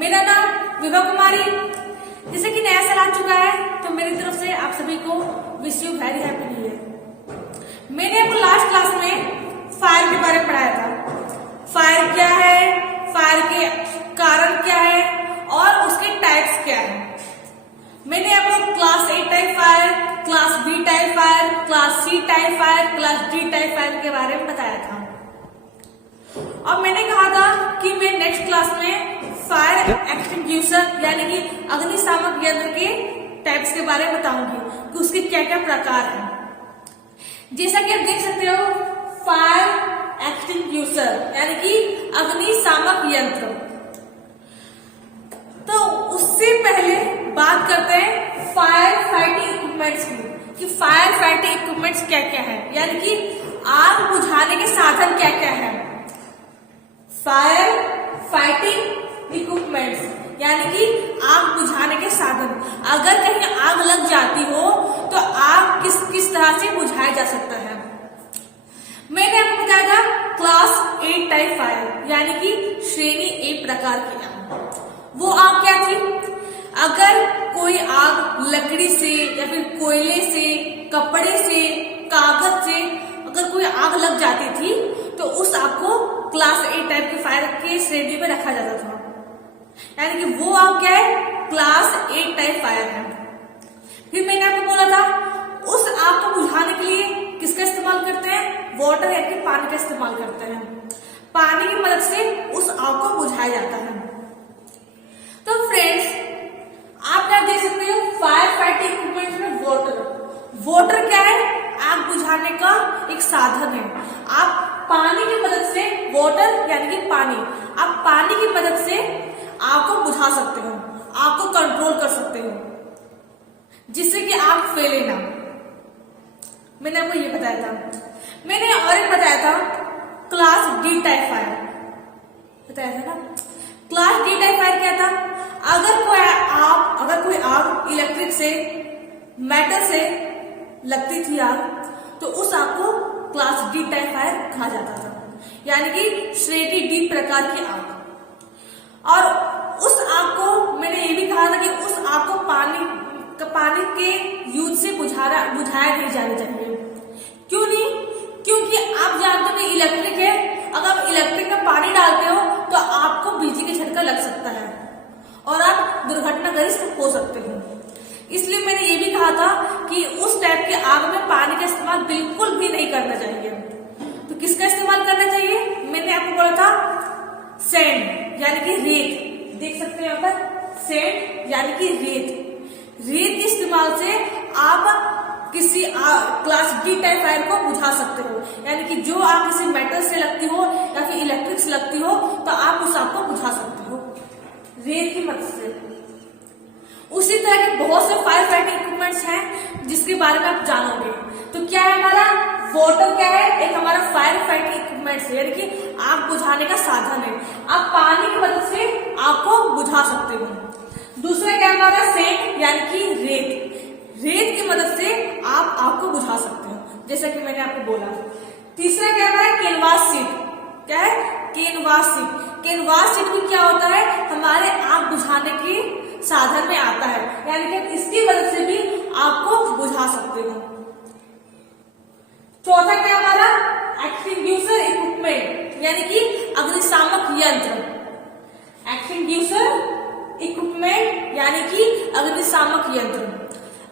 मेरा नाम विभा कुमारी। जैसे कि नया साल आ चुका है तो मेरी तरफ से आप सभी को wish you very happy new year. मैंने आपको लास्ट क्लास में फायर के बारे में पढ़ाया था। फायर क्या है, फायर के कारण क्या है और उसके टाइप्स क्या है। मैंने आपको class A type fire, class B type fire, class C type fire, class D type fire के बारे में बताया था। और मैंने कहा था कि मैं नेक्स्ट क्लास में फायर एक्सटिंग्विशर यानी कि अग्निशामक यंत्र के टाइप्स के बारे में बताऊंगी कि उसके क्या क्या प्रकार हैं। जैसा कि आप देख सकते हो, फायर एक्सटिंग्विशर यानी कि अग्निशामक यंत्र। तो उससे पहले बात करते हैं फायर फाइटिंग इक्विपमेंट्स की कि फायर फाइटिंग इक्विपमेंट्स क्या क्या है, यानी कि आग बुझाने के साधन क्या क्या है। फायर फाइटिंग इक्विपमेंट्स यानी कि आग बुझाने के साधन। अगर कहीं आग लग जाती हो तो आग किस किस तरह से बुझाया जा सकता है। मैंने आपको बताया था क्लास A टाइप फायर यानी कि श्रेणी A प्रकार की आग। वो आग क्या थी? अगर कोई आग लकड़ी से या फिर कोयले से, कपड़े से, कागज से अगर कोई आग लग जाती थी तो उस आग को क्लास A टाइप के फायर के श्रेणी में रखा जाता था। यानी कि वो आग क्या है? क्लास A टाइप फायर है। फिर मैंने आपको बोला था उस आग को बुझाने के लिए किसका इस्तेमाल करते हैं? वाटर यानी कि पानी का इस्तेमाल करते हैं। पानी की मदद से उस आग को बुझाया जाता है। तो फ्रेंड्स, आप क्या देख सकते हो फायर फाइटिंग इक्विपमेंट में वाटर क्या है? आग बुझाने का एक साधन है। आप पानी की मदद से, वाटर यानी कि पानी, आप पानी की मदद से आग को बुझा सकते हो, आग को कंट्रोल कर सकते हो जिससे कि आग फैले ना। मैंने आपको ये बताया था। मैंने और एक बताया था क्लास D टाइप फायर, बताया था ना। क्लास D टाइप फायर क्या था? अगर कोई आग इलेक्ट्रिक से, मेटल से लगती थी आग तो उस आग को क्लास D टाइप फायर कहा जाता था, यानी कि श्रेणी D प्रकार की आग। और उस आग को मैंने ये भी कहा था कि उस आग को पानी के यूज से बुझाया नहीं जाना चाहिए। क्यों नहीं? क्योंकि आप जानते हो कि इलेक्ट्रिक है, अगर आप इलेक्ट्रिक में पानी डालते हो तो आपको बिजली का झटका लग सकता है और आप दुर्घटनाग्रस्त हो सकते हो। इसलिए मैंने ये भी कहा था कि उस टाइप के आग में पानी का इस्तेमाल बिल्कुल भी नहीं करना चाहिए। तो किसका इस्तेमाल करना चाहिए? मैंने आपको बोला था सैंड यानी कि रेत। देख सकते हैं यहाँ पर सैंड यानी कि रेत के इस्तेमाल से आप किसी क्लास D टाइप फायर को बुझा सकते हो। यानी कि जो आग किसी मेटल से लगती हो या फिर इलेक्ट्रिक से लगती हो तो आप उस आग को बुझा सकते हो रेत की मदद से। उसी तरह के बहुत से फायर फाइटिंग इक्विपमेंट्स हैं जिसके बारे में आप जानोगे। तो क्या है हमारा? वाटर क्या है? एक हमारा फायर फाइटिंग इक्विपमेंट्स है, यानी कि आग बुझाने का साधन है। आप पानी की मदद से आग को बुझा सकते हो। दूसरा क्या हमारा? सैंड यानी कि रेत की मदद से आप आग को बुझा सकते हो, जैसा कि मैंने आपको बोला। तीसरा क्या हमारा? Canvas sheet. क्या है? Canvas sheet. कैनवास शीट भी क्या होता है? हमारे आग बुझाने के साधन में आता है, यानी कि इसकी मदद से भी आग को बुझा सकते हो। चौथा क्या हमारा? एक्सटिंग्विशर इक्विपमेंट यानी कि अग्निशामक यंत्र। एक्सटिंग्विशर इक्विपमेंट यानी कि अग्निशामक यंत्र।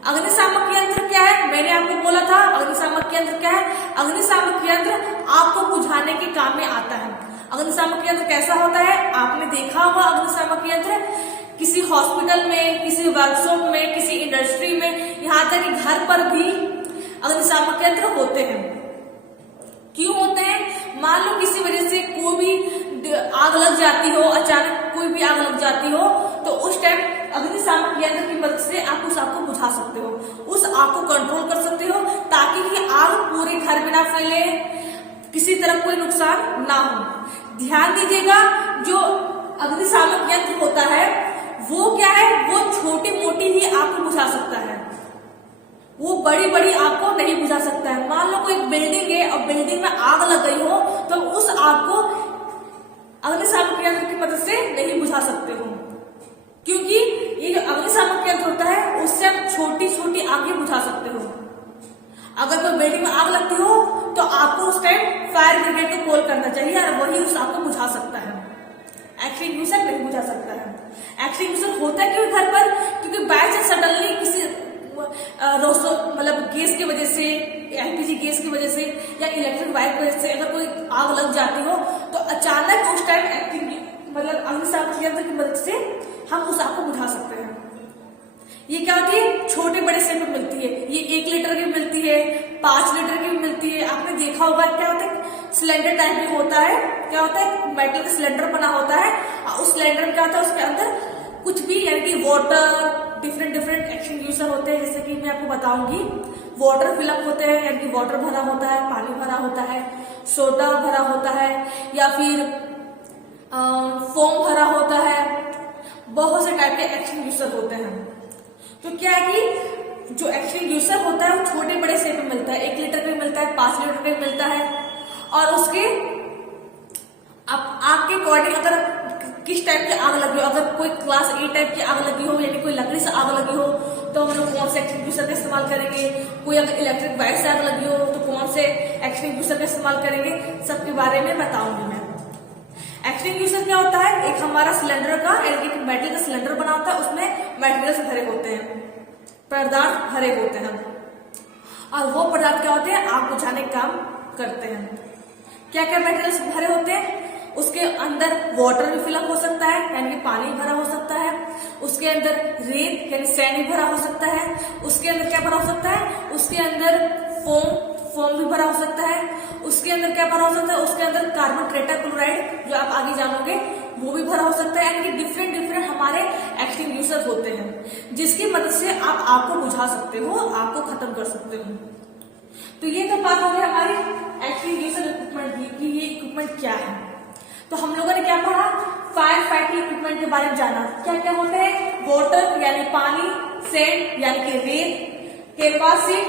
अग्निशामक यंत्र क्या है? मैंने आपको बोला था अग्निशामक यंत्र क्या है? अग्निशामक यंत्र आग को बुझाने के काम में आता है। अग्निशामक यंत्र कैसा होता है? आपने देखा होगा अग्निशामक यंत्र किसी हॉस्पिटल में, किसी वर्कशॉप में, किसी इंडस्ट्री में, यहाँ तक कि घर पर भी अग्निशामक यंत्र होते हैं। क्यों होते हैं? मान लो किसी वजह से कोई भी आग लग जाती हो, अचानक कोई भी आग लग जाती हो तो उस टाइम अग्निशामक यंत्र की मदद से आप उस आग को बुझा सकते हो, उस आग को कंट्रोल कर सकते हो ताकि ये आग पूरे घर में ना फैले, किसी तरह कोई नुकसान ना हो। ध्यान दीजिएगा, जो अग्निशामक यंत्र होता है वो क्या है? वो छोटी मोटी ही आग को बुझा सकता है, वो बड़ी बड़ी आग को नहीं बुझा सकता है। मान लो कोई बिल्डिंग है और बिल्डिंग में आग लग गई हो तो उस आग को अग्निशामक यंत्र की मदद से नहीं बुझा सकते हो। क्योंकि ये जो अग्निशामक यंत्र होता है उससे आप छोटी छोटी आगें बुझा सकते हो। अगर कोई बिल्डिंग में आग लगती हो तो आपको उस टाइम फायर ब्रिगेड को कॉल करना चाहिए और वही उस आग को बुझा सकता है, एक्सटिंग्विशर नहीं बुझा सकता है। एक्सटिंग्विशर होता है क्यों घर पर, क्योंकि बाय चांस सडनली किसी मतलब गैस की वजह से, एलपीजी गैस की वजह से या इलेक्ट्रिक वायर की वजह से अगर कोई आग लग जाती हो तो अचानक उस टाइम मतलब अग्निशामक यंत्र की मदद से हम उस आग को बुझा सकते हैं। ये क्या होती है, छोटे बड़े सेट में मिलती है। ये 1 लीटर की मिलती है, 5 लीटर की भी मिलती है। आपने देखा होगा क्या होता है, सिलेंडर टाइप में होता है, क्या होता है, मेटल का सिलेंडर बना होता है और उस सिलेंडर में क्या होता है, उसके अंदर कुछ भी यानी कि वाटर, डिफरेंट एक्सटिंग्विशर होते हैं। जैसे कि मैं आपको बताऊंगी, वाटर फिलअप होते हैं यानी कि वाटर भरा होता है, पानी भरा होता है, सोडा भरा होता है या फिर फोम भरा होता है। बहुत से टाइप के एक्सटिंग्विशर होते हैं। तो क्या है कि जो एक्सटिंग्विशर होता है वो छोटे बड़े शेप में मिलता है, 1 लीटर का मिलता है, 5 लीटर का मिलता है। और उसके आग के अकॉर्डिंग अगर किस टाइप की आग लगी हो, अगर कोई क्लास ए टाइप की आग लगी हो यानी कोई लकड़ी से आग लगी हो तो हम लोग कौन से एक्सटिंग्विशर का इस्तेमाल करेंगे, कोई अगर इलेक्ट्रिक वायर से आग लगी हो तो कौन से एक्सटिंग्विशर का इस्तेमाल करेंगे, सबके बारे में बताऊंगी मैं। एक्सटिंग्विशर क्या होता है, एक हमारा सिलेंडर का यानी कि मेटल का सिलेंडर बना होता है, उसमें मटेरियल्स भरे होते हैं, पदार्थ भरे होते हैं और वो पदार्थ क्या होते हैं, आग बुझाने का काम करते हैं। क्या क्या मटेरियल्स भरे होते हैं, उसके अंदर वाटर भी फिलअप हो सकता है यानी कि पानी भरा हो सकता है, उसके अंदर रेत यानी सैंड भी भरा हो सकता है, उसके अंदर क्या भरा हो सकता है, उसके अंदर फोम भी भरा हो सकता है, उसके अंदर क्या भरा हो सकता है, उसके अंदर कार्बन टेट्राक्लोराइड जो आप आगे जानोगे वो भी भरा हो सकता है। यानी कि डिफरेंट हमारे एक्सटिंग्विशर होते हैं जिसकी मदद से आप आग को बुझा सकते हो, आग को खत्म कर सकते हो। तो ये तो बात हो गई हमारी एक्सटिंग्विशर इक्विपमेंट की, ये इक्विपमेंट क्या है। तो हम लोगों ने क्या पढ़ा, फायर फाइटिंग इक्विपमेंट के बारे में जाना, क्या क्या होते हैं, वाटर यानी पानी, सैंड यानी कि रेत, केरोसिन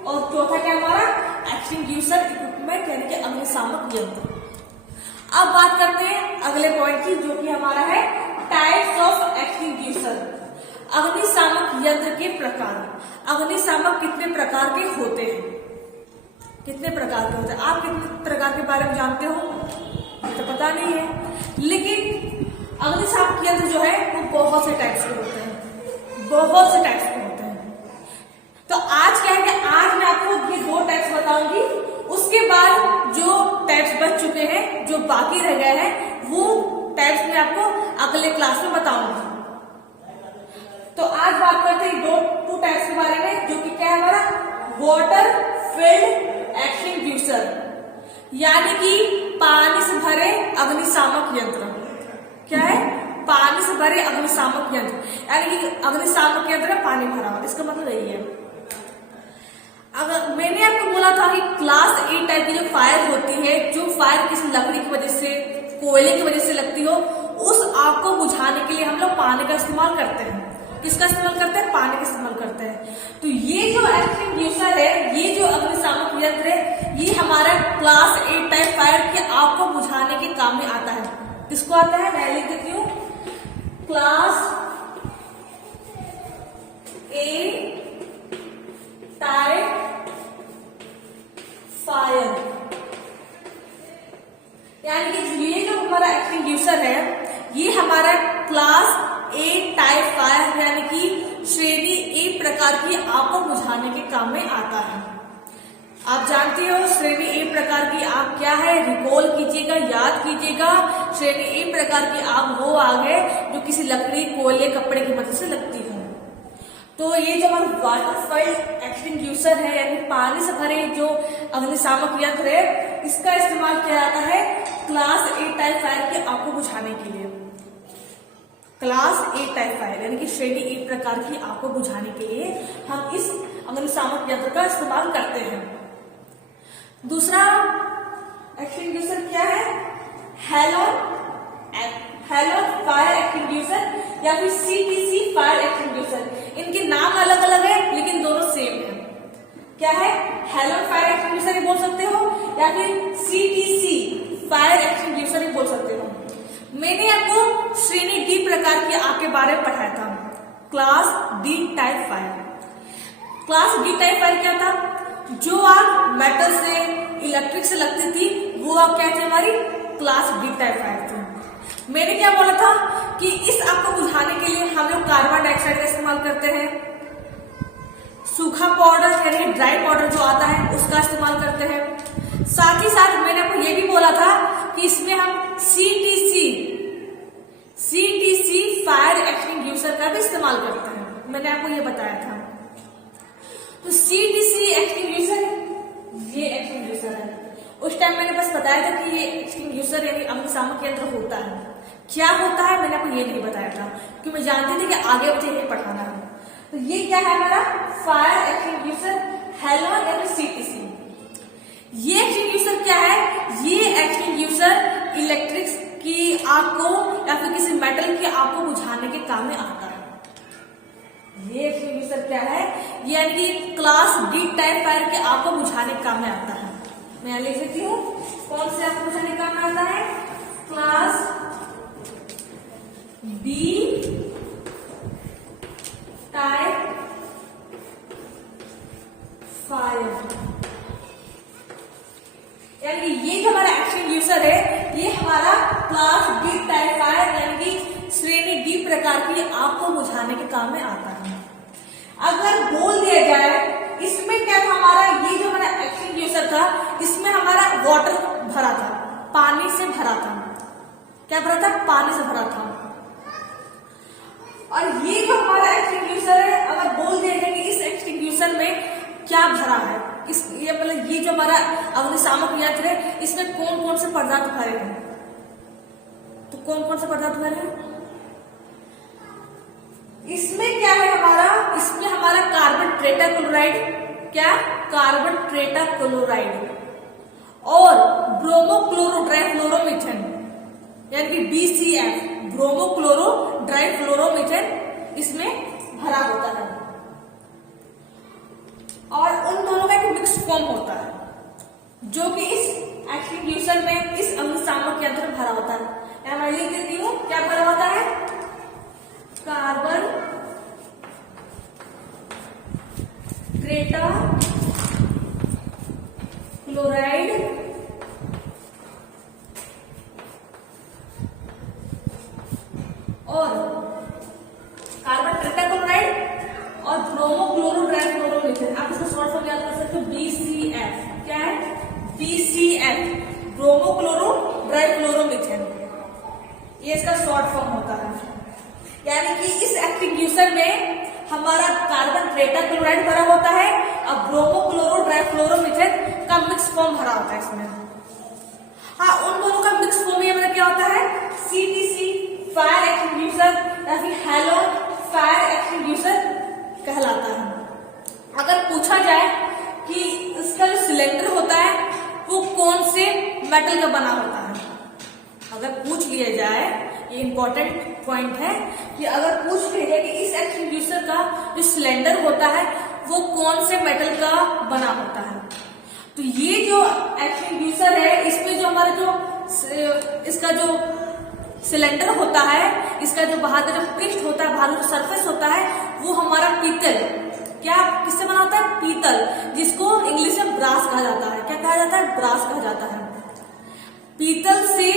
और चौथा क्या हमारा एक्सटिंग्विशर इक्विपमेंट यानी कि अग्निशामक यंत्र। अब बात करते हैं अगले पॉइंट की जो कि हमारा है टाइप्स ऑफ एक्सटिंग्विशर, अग्निशामक यंत्र के प्रकार। अग्निशामक कितने प्रकार के होते हैं, कितने प्रकार के होते हैं, आप कितने प्रकार के बारे में जानते हो, तो पता नहीं है, लेकिन अग्निशामक यंत्र जो है वो बहुत से टाइप्स के होते हैं, बहुत से टाइप्स के होते हैं। तो आज क्या है कि आज मैं आपको ये 2 टाइप्स बताऊंगी, उसके बाद जो टाइप्स बच चुके हैं, जो बाकी रह गए हैं, वो टाइप्स मैं आपको अगले क्लास में बताऊंगी। तो आज बात करते हैं 2 टाइप्स के बारे में जो कि क्या है हमारा वाटर फिल्ड एक्सटिंग्विशर यानी कि पानी से भरे अग्निशामक यंत्र। क्या है, पानी से भरे अग्निशामक यंत्र यानी कि अग्निशामक यंत्र में पानी भरा हुआ, इसका मतलब यही है। अगर मैंने आपको बोला था कि क्लास ए टाइप की जो फायर होती है, जो फायर किसी लकड़ी की वजह से, कोयले की वजह से लगती हो, उस आग को बुझाने के लिए हम लोग पानी का इस्तेमाल करते हैं। किसका इस्तेमाल करते हैं, पानी का इस्तेमाल करते हैं। तो ये जो एक्सटिंग्विशर है, ये जो अग्निशामक यंत्र है, ये हमारा क्लास ए टाइप फायर की आग को बुझाने के काम में आता है। किसको आता है, मैं लिख देती हूँ, क्लास ए टाइप फायर यानी कि ये जो हमारा एक्सटिंग्विशर है ये हमारा क्लास ए टाइप फायर यानी कि श्रेणी ए प्रकार की आग को बुझाने के काम में आता है। आप जानते हो श्रेणी ए प्रकार की आग क्या है, रिकॉल कीजिएगा, याद कीजिएगा। श्रेणी ए प्रकार की आग वो आग है जो किसी लकड़ी, कोयले, कपड़े की मदद से लगती है। तो ये जो हमारा वाटर फिल्ड एक्सटिंग्विशर है यानी पानी से भरे जो अग्निशामक यंत्र है, इसका इस्तेमाल किया जाता है क्लास ए टाइप फायर की आग को बुझाने के लिए। क्लास ए टाइप फायर यानी कि श्रेणी ए प्रकार की आग को बुझाने के लिए हम इस अग्निशामक यंत्र का इस्तेमाल करते हैं। दूसरा एक्सटिंग्विशर क्या है, हैलोजन फायर एक्सटिंग्विशर या फिर सीटीसी फायर एक्सटिंग्विशर। इनके नाम अलग अलग है लेकिन दोनों सेम है। क्या है, हैलोजन फायर एक्सटिंग्विशर ही बोल सकते हो या फिर सीटीसी फायर एक्सटिंग्विशर ही बोल सकते हो। मैंने आपको श्रेणी डी प्रकार की आग के बारे में पढ़ाया था, class D type fire. Class D type fire क्या था? जो आग मेटल से, इलेक्ट्रिक से लगती थी वो आग क्या थी? हमारी क्लास डी टाइप फायर थी। मैंने क्या बोला था कि इस आग को बुझाने के लिए हम लोग कार्बन डाइऑक्साइड का इस्तेमाल करते हैं, सूखा पाउडर यानी ड्राई पाउडर जो आता है उसका इस्तेमाल करते हैं। साथ ही साथ मैंने आपको ये भी बोला था कि इसमें हम सीटीसी फायर एक्सटिंग्विशर का भी इस्तेमाल करते हैं, मैंने आपको ये बताया था। तो सीटीसी एक्सटिंग्विशर, ये एक्सटिंग्विशर है। उस टाइम मैंने बस बताया था कि ये एक्सटिंग्विशर यानी अग्निशामक यंत्र होता है। क्या होता है मैंने आपको ये नहीं बताया था क्योंकि मैं जानती थी कि आगे मुझे ये पढ़ाना है। तो ये क्या है हमारा फायर एक्सटिंग्विशर हेलोजन यानी सीटीसी। ये एक्सटिंग्विशर क्या है? ये एक्सटिंग्विशर इलेक्ट्रिक की आग को या फिर किसी मेटल की आग को बुझाने के काम में आता है। ये एक्सटिंग्विशर क्या है? यानी कि क्लास डी टाइप फायर के आग को बुझाने के काम में आता है। मैं यहां लिख देती हूँ कौन से आग को बुझाने के काम में आता है, क्लास डी टाइप फायर। यानी ये जो हमारा एक्सटिंग्विशर है ये हमारा क्लास डी टाइप फायर यानी कि श्रेणी डी प्रकार की आग को बुझाने के काम में आता है। अगर बोल दिया जाए इसमें क्या था हमारा, ये जो हमारा एक्सटिंग्विशर था इसमें हमारा वाटर भरा था, पानी से भरा था। क्या भरा था? पानी से भरा था। और ये जो हमारा एक्सटिंग्विशर है अगर बोल दिया जाए कि इस एक्सटिंग्विशर में क्या भरा है, इस ये मतलब ये जो हमारा अग्निशामक यंत्र है इसमें कौन कौन से पदार्थ भरे हैं, तो कौन कौन से पदार्थ भरे हैं? इसमें क्या है हमारा, इसमें हमारा कार्बन टेट्राक्लोराइड, क्या? कार्बन टेट्राक्लोराइड और ब्रोमोक्लोरो ट्राइफ्लोरोमीथेन यानी कि BCF, ब्रोमोक्लोरो ट्राइफ्लोरोमीथेन इसमें भरा होता है। और उन दोनों का एक मिक्स फॉर्म होता है जो कि इस एक्सटिंग्विशर में, इस अग्निशामक यंत्र में भरा होता है। यहां मैं लिख देती हूँ क्या भरा होता है, कार्बन टेट्राक्लोराइड और कार्बन टेट्राक्लोराइड और ब्रोमोक्लोरो ट्राइफ्लोरोमीथेन। आप इसका शॉर्ट फॉर्म याद कर सकते हो BCF। क्या है? BCF, ब्रोमोक्लोरो ट्राइफ्लोरोमीथेन, ये इसका शॉर्ट फॉर्म होता है। यानी कि इस एक्सटिंग्विशर में हमारा कार्बन टेट्राक्लोराइड भरा होता है और ब्रोमोक्लोरो ट्राइफ्लोरोमीथेन का मिक्स फॉर्म भरा होता है इसमें। हाँ, उन दोनों का मिक्स फॉर्म ये मतलब क्या होता है, सीटीसी फायर एक्सटिंग्विशर या फिर हेलोजन फायर एक्सटिंग्विशर कहलाता है। अगर पूछा जाए कि इसका जो सिलेंडर होता है वो कौन से मेटल का बना होता है, अगर पूछ लिया जाए, ये इंपॉर्टेंट पॉइंट है कि अगर पूछ लिया जाए कि इस एक्सटिंग्विशर का जो सिलेंडर होता है वो कौन से मेटल का बना होता है, तो ये जो एक्सटिंग्विशर है इसमें जो हमारा जो इसका जो सिलेंडर होता है, इसका जो बाहर का जो पृष्ठ होता है, बाहर का सरफेस होता है वो हमारा पीतल, क्या किससे बना होता है? पीतल, जिसको इंग्लिश में ब्रास कहा जाता है। क्या कहा जाता है? ब्रास कहा जाता है। पीतल से,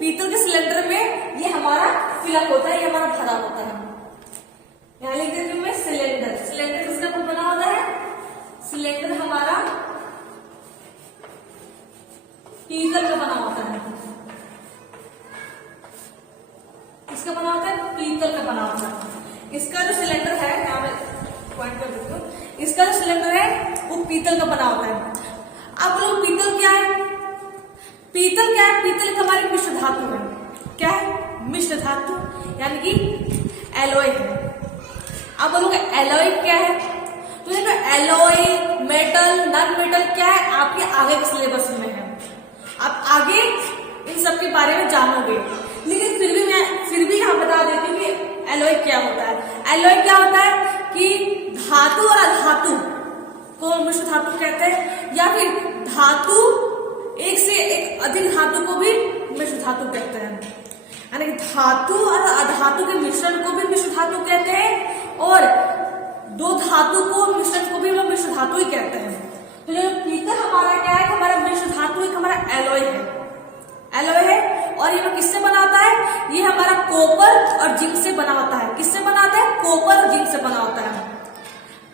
पीतल के सिलेंडर में ये हमारा फिलअप होता है, ये हमारा भरा होता है। यहां लिख देती हूं मैं सिलेंडर। सिलेंडर किसका बना होता है? सिलेंडर हमारा पीतल का बना होता है। इसका बना होता है? पीतल का बना होता है। इसका जो सिलेंडर है, यहां मैं पॉइंट कर देती हूँ, इसका जो सिलेंडर है वो पीतल का बना होता है। अब लोग पीतल क्या है? पीतल क्या है? पीतल एक हमारी मिश्र धातु है। क्या है? मिश्र धातु यानी कि एलॉय है। अब बोलोगे एलॉय क्या है? तो देखो एलॉय, मेटल, नॉन मेटल क्या है आपके आगे के सिलेबस में है, आप आगे इन सब के बारे में जानोगे। लेकिन फिर भी यहाँ बता देती हूँ कि एलॉय क्या होता है। एलॉय क्या होता है कि धातु और अधातु को मिश्र धातु कहते हैं, या फिर धातु एक से एक अधिक धातु को भी मिश्र धातु कहते हैं। यानी धातु और अधातु के मिश्रण को भी कॉपर और जिंक से बना होता है। किससे बना होता है? कॉपर और जिंक से बना होता है।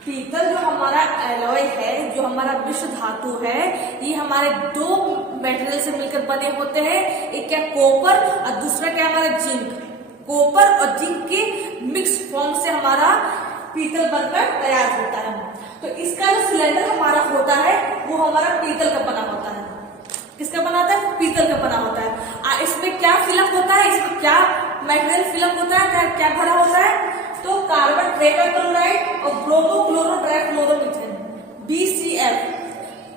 पीतल जो हमारा एलॉय है, जो हमारा मिश्र धातु है, ये हमारे दो मेटेरियल से मिलकर बने होते हैं। एक क्या कॉपर और दूसरा क्या हमारा जिंक। कॉपर और जिंक के मिक्स फॉर्म से हमारा पीतल बनकर तैयार होता है। तो इसका जो सिलेंडर हमारा होता है वो हमारा पीतल का बना होता है। किसका बना होता है? पीतल का बना होता है। इसमें क्या फिलअप होता है? इसमें क्या मेटेरियल फिलअप होता है? क्या भरा होता है? तो कार्बन ट्रेटाक्लोराइड और ब्रोमो क्लोरो ट्राइक्लोरोमीथेन BCF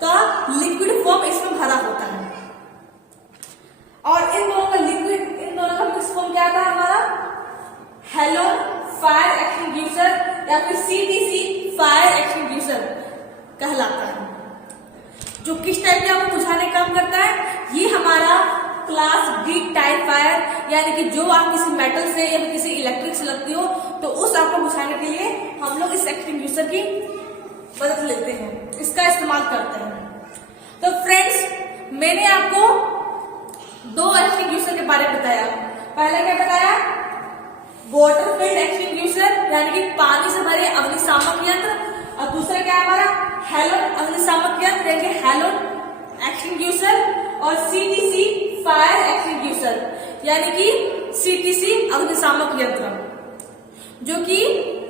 का लिक्विड फॉर्म इसमें भरा होता है। और इन दोनों का लिक्विड, इन दोनों का मिक्स फॉर्म क्या था हमारा? हेलोन फायर एक्सटिंग्विशर या फिर CTC फायर एक्सटिंग्विशर कहलाता है। जो किस टाइप के आपको बुझाने का काम करता है? ये हमारा क्लास D टाइप फायर, यानी कि जो आप किसी मेटल से या किसी इलेक्ट्रिक से लगती हो तो उस आग को बुझाने के लिए हम लोग इस एक्सटिंग्विशर की मदद लेते हैं, इसका इस्तेमाल करते हैं। तो फ्रेंड्स, मैंने आपको दो एक्सटिंग्विशर के बारे में बताया। पहले क्या बताया? वाटर फील्ड एक्सटिंग्विशर यानी कि पानी से भरे अग्निशामक यंत्र, और दूसरा क्या हमारा? हेलोन अग्निशामक यंत्र यानी कि हेलोन एक्सटिंग्विशर, और CTC फायर एक्सटिंग्विशर यानी कि CTC अग्निशामक यंत्र, जो कि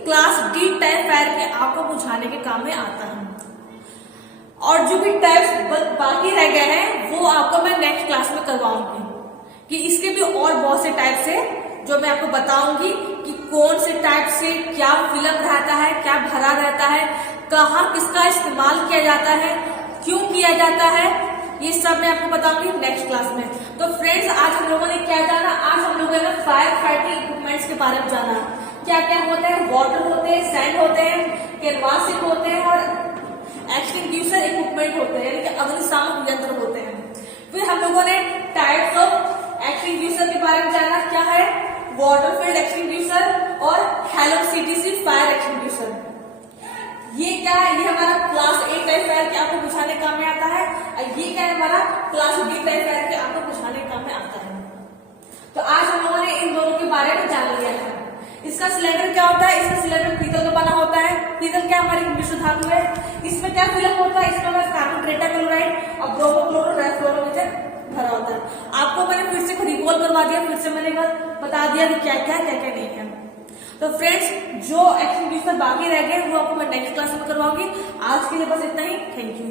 क्लास D टाइप फायर के आग को बुझाने के काम में आता है। और जो भी टाइप्स बाकी रह गए हैं वो आपको मैं नेक्स्ट क्लास में करवाऊंगी, कि इसके भी और बहुत से टाइप्स है जो मैं आपको बताऊंगी कि कौन से टाइप से क्या फिल्म रहता है, क्या भरा रहता है, कहाँ किसका इस्तेमाल किया जाता है, क्यों किया जाता है, ये सब मैं आपको बताऊंगी नेक्स्ट क्लास में। तो फ्रेंड्स, आज हम लोगों ने क्या जाना? आज हम लोगों ने फायर फाइटिंग इक्विपमेंट्स के बारे में जाना। क्या क्या होते हैं? वाटर होते हैं, सैंड होते हैं, कैनवासिंग होते हैं और एक्सटिंग्विशर इक्विपमेंट होते हैं, यानी कि अग्निशामक यंत्र होते हैं। फिर हम लोगों ने टाइप्स ऑफ एक्सटिंग्विशर के बारे में जाना। क्या है? वाटर फील्ड एक्सटिंग्विशर और हेलोन CTC फायर एक्सटिंग्विशर। ये क्या है? ये हमारा क्लास A टाइप फायर के आपको बुझाने काम में आता है, और ये क्या है? हमारा क्लास B टाइप फायर के आपको बुझाने काम में आता है। तो आज हम लोगों ने इन दोनों के बारे में जान लिया है। इसका सिलेंडर क्या होता है? इसका सिलेंडर पीतल का बना होता है। पीतल क्या हमारी मिश्र धातु है। इसमें क्या फिलअप होता है? इसमें कार्बन ट्रेटाक्लोराइड और ब्रोमो क्लोरो ट्राइक्लोरोमीथेन भरा होता है। आपको मैंने फिर से रिकॉल करवा दिया, फिर से मैंने बता दिया कि क्या क्या नहीं है। तो फ्रेंड्स, जो एक्सटिंग्विशर बाकी रह गए वो आपको मैं नेक्स्ट क्लास में करवाऊंगी। आज के लिए बस इतना ही। Thank you.